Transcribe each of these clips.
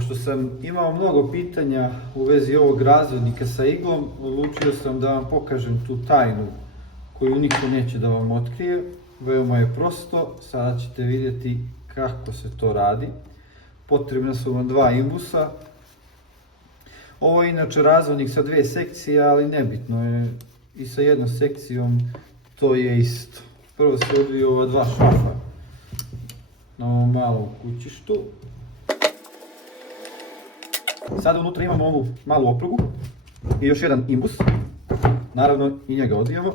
Pošto sam imao mnogo pitanja u vezi ovog razvodnika sa iglom, odlučio sam da vam pokažem tu tajnu koju niko neće da vam otkrije. Veoma je prosto, sada ćete vidjeti kako se to radi. Potrebna su vam dva imbusa. Ovo je inače razvodnik sa dvije sekcije, ali nebitno je, i sa jednom sekcijom to je isto. Prvo se odviju ova dva šafa na ovom malom kućištu. Sada unutra imamo ovu malu oprugu i još jedan imbus. Naravno i njega odvijamo.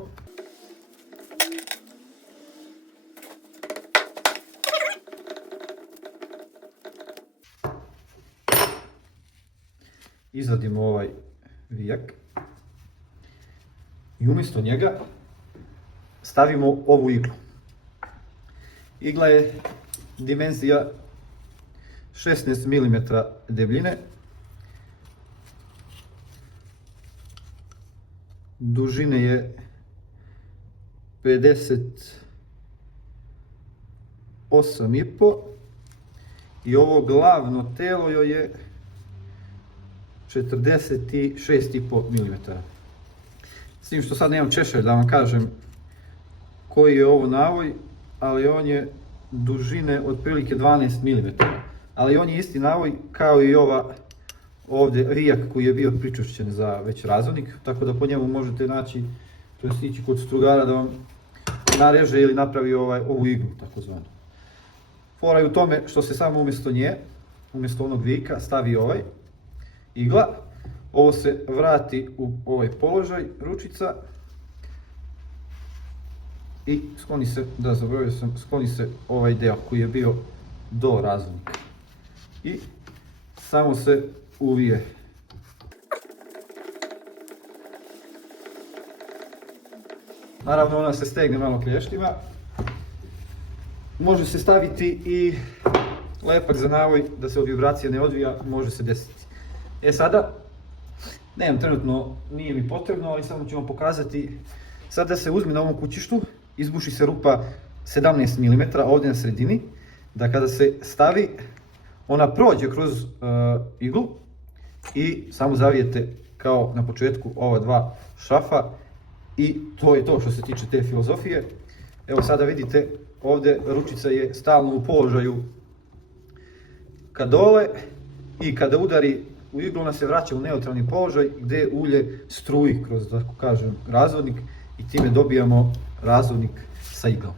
Izvadimo ovaj vijak i umjesto njega stavimo ovu iglu. Igla je dimenzija 16 mm debljine, dužine je 58,5 i ovo glavno telo joj je 46,5 mm. S tim što sad nemam češelj da vam kažem koji je ovo navoj, ali on je dužine otprilike 12 mm. Ali on je isti navoj kao i ova ovdje vijak koji je bio pričvršćen za već razvodnik, tako da po njemu možete naći, to jest ići kod strugara da vam nareže ili napravi ovu iglu takozvanu. Fora je u tome što se samo umjesto nje, umjesto onog vijka, stavi ovaj igla. Ovo se vrati u ovaj položaj ručica i skloni se, da zaboravio sam, skloni se ovaj deo koji je bio do razvodnika. I samo se uvije. Naravno ona se stegne malo klještima. Može se staviti i lepak za navoj da se od vibracije ne odvija, može se desiti. Sada, nemam trenutno, nije mi potrebno, ali samo ću vam pokazati. Sada se uzme na ovom kućištu, izbuši se rupa 17 mm ovdje na sredini, da kada se stavi, ona prođe kroz iglu i samo zavijete kao na početku ova dva šafa i to je to što se tiče te filozofije. Evo sada vidite, ovdje ručica je stalno u položaju ka dole i kada udari u iglu ona se vraća u neutralni položaj gdje ulje struji kroz, tako kažem, razvodnik i time dobijamo razvodnik sa iglom.